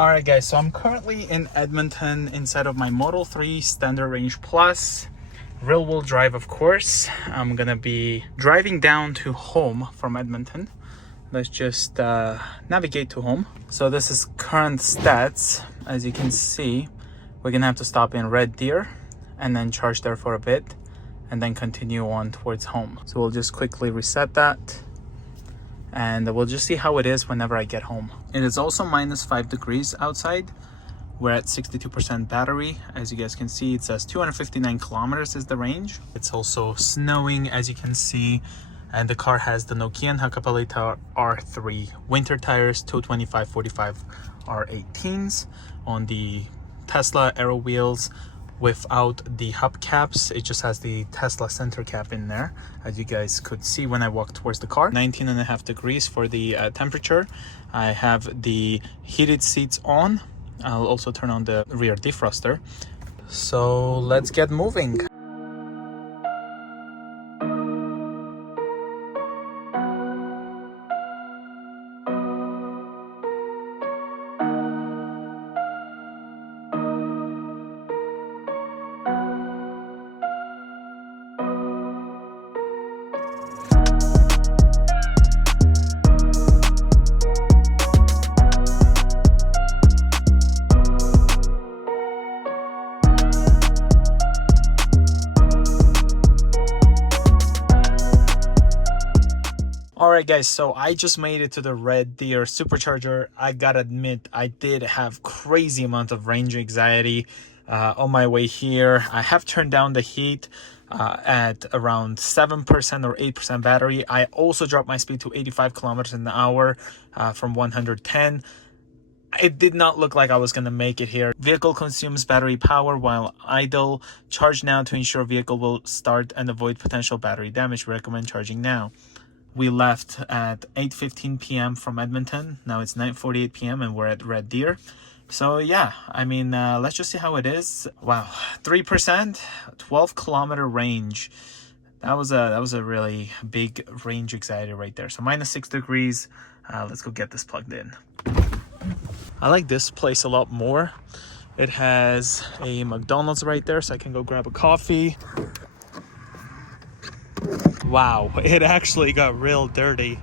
Alright guys, so I'm currently in Edmonton inside of my Model 3 Standard Range Plus. Rear wheel drive, of course. I'm gonna be driving down to home from Edmonton. Let's just navigate to home. So this is current stats. As you can see, we're gonna have to stop in Red Deer and then charge there for a bit and then continue on towards home. So we'll just quickly reset that and we'll just see how it is whenever I get home. It is also minus 5 degrees outside. We're at 62% battery. As you guys can see, it says 259 kilometers is the range. It's also snowing, as you can see, and the car has the Nokian Hakkapeliitta R3 winter tires, 225/45 R18s on the Tesla Aero wheels without the hubcaps. It just has the Tesla center cap in there, as you guys could see when I walked towards the car. 19.5 degrees for the temperature. I have the heated seats on. I'll also turn on the rear defroster. So let's get moving. Alright guys, so I just made it to the Red Deer Supercharger. I gotta admit, I did have crazy amount of range anxiety on my way here. I have turned down the heat at around 7% or 8% battery. I also dropped my speed to 85 kilometers an hour from 110. It did not look like I was going to make it here. Vehicle consumes battery power while idle. Charge now to ensure vehicle will start and avoid potential battery damage. Recommend charging now. We left at 8:15 p.m. from Edmonton. Now it's 9:48 p.m. and we're at Red Deer. So yeah, I mean, let's just see how it is. Wow, 3%, 12 kilometer range. That was a really big range anxiety right there. So minus 6 degrees. Let's go get this plugged in. I like this place a lot more. It has a McDonald's right there, so I can go grab a coffee. Wow, it actually got real dirty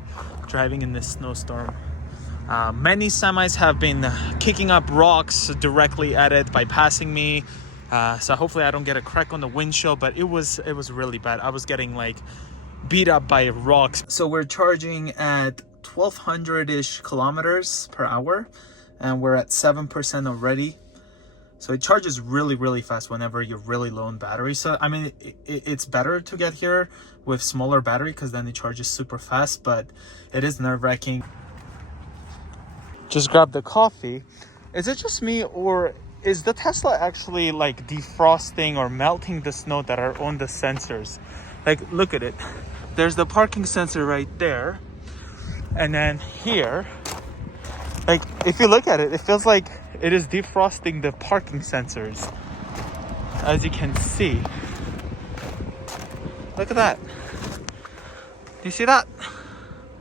driving in this snowstorm. Many semis have been kicking up rocks directly at it by passing me. So hopefully I don't get a crack on the windshield, but it was really bad. I was getting like beat up by rocks. So we're charging at 1200-ish kilometers per hour and we're at 7% already. So it charges really fast whenever you're really low on battery. So I mean, it's better to get here with smaller battery because then it charges super fast, but it is nerve-wracking. Just grab the coffee. Is it just me, or is the Tesla actually like defrosting or melting the snow that are on the sensors? Like, look at it. There's the parking sensor right there. And then here, like if you look at it, it feels like it is defrosting the parking sensors, as you can see. Look at that. Do you see that?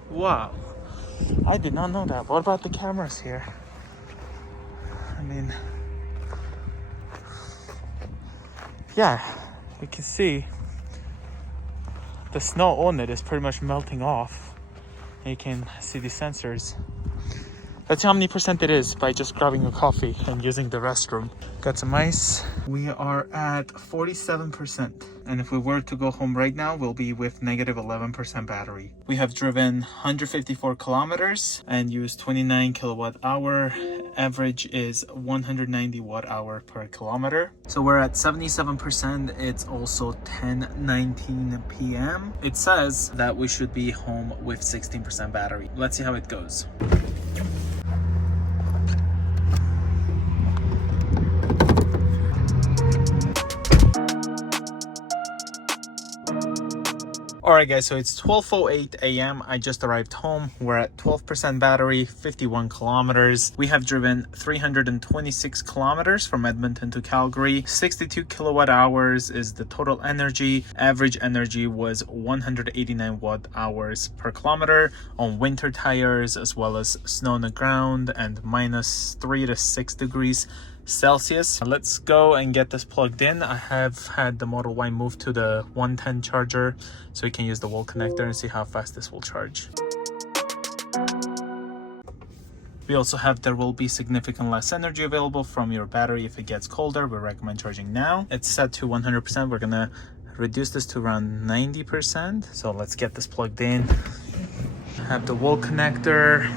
Wow. I did not know that. What about the cameras here? I mean, yeah, you can see the snow on it is pretty much melting off. And you can see the sensors. Let's see how many percent it is by just grabbing a coffee and using the restroom. Got some ice. We are at 47%. And if we were to go home right now, we'll be with negative 11% battery. We have driven 154 kilometers and used 29 kilowatt hour. Average is 190 watt hour per kilometer. So we're at 77%. It's also 10:19 p.m. It says that we should be home with 16% battery. Let's see how it goes. Alright guys, so it's 12:08 a.m. I just arrived home. We're at 12% battery, 51 kilometers. We have driven 326 kilometers from Edmonton to Calgary. 62 kilowatt hours is the total energy. Average energy was 189 watt hours per kilometer on winter tires, as well as snow on the ground and -3 to 6 degrees Celsius. Let's go and get this plugged in. I have had the Model Y moved to the 110 charger so we can use the wall connector and see how fast this will charge. We also have there will be significant less energy available from your battery if it gets colder. We recommend charging now. It's set to 100%. We're gonna reduce this to around 90%. So let's get this plugged in. Have the wall connector.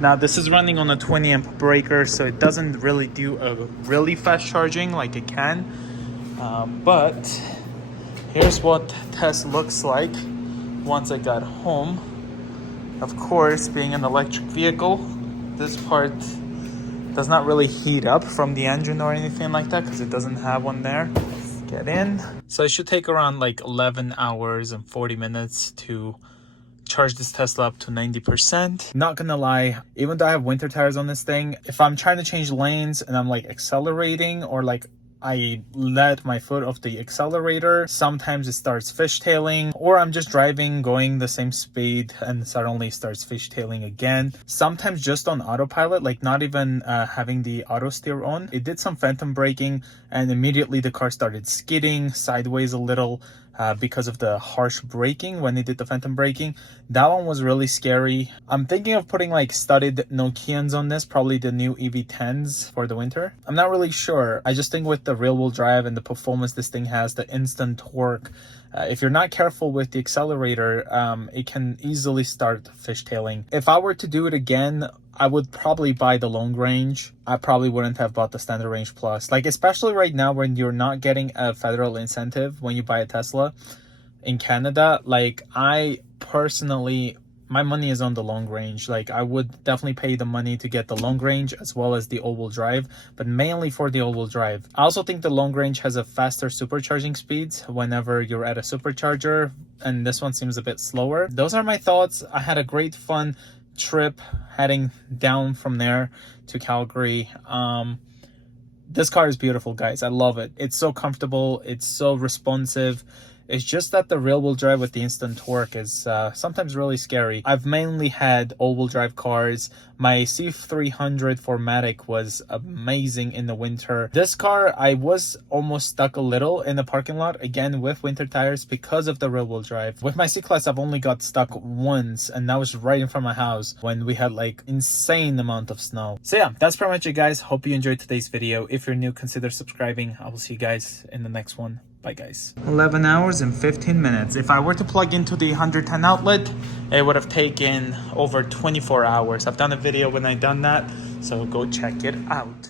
Now this is running on a 20 amp breaker, so it doesn't really do a really fast charging like it can. But here's what test looks like once I got home. Of course, being an electric vehicle, this part does not really heat up from the engine or anything like that because it doesn't have one there. Let's get in. So it should take around like 11 hours and 40 minutes to charge this Tesla up to 90%. Not gonna lie, even though I have winter tires on this thing, if I'm trying to change lanes and I'm like accelerating, or like I let my foot off the accelerator, sometimes it starts fishtailing, or I'm just driving going the same speed and suddenly starts fishtailing again. Sometimes just on autopilot, like not even having the auto steer on, it did some phantom braking and immediately the car started skidding sideways a little because of the harsh braking when they did the phantom braking. That one was really scary. I'm thinking of putting like studded Nokians on this, probably the new EV10s for the winter. I'm not really sure. I just think with the rear wheel drive and the performance this thing has, the instant torque, if you're not careful with the accelerator, it can easily start fishtailing. If I were to do it again, I would probably buy the long range. I probably wouldn't have bought the standard range plus. Like, especially right now when you're not getting a federal incentive when you buy a Tesla in Canada. Like, I personally, my money is on the long range. Like, I would definitely pay the money to get the long range as well as the all-wheel drive, but mainly for the all-wheel drive. I also think the long range has a faster supercharging speeds whenever you're at a supercharger, and this one seems a bit slower. Those are my thoughts. I had a great fun trip heading down from there to Calgary. This car is beautiful, guys. I love it. It's so comfortable. It's so responsive. It's just that the rear wheel drive with the instant torque is sometimes really scary. I've mainly had all-wheel drive cars. My C300 4MATIC was amazing in the winter. This car, I was almost stuck a little in the parking lot, again with winter tires because of the rear wheel drive. With my C-Class, I've only got stuck once, and that was right in front of my house when we had like insane amount of snow. So yeah, that's pretty much it, guys. Hope you enjoyed today's video. If you're new, consider subscribing. I will see you guys in the next one. Bye, guys. 11 hours and 15 minutes. If I were to plug into the 110 outlet, it would have taken over 24 hours. I've done a video when I done that, so go check it out.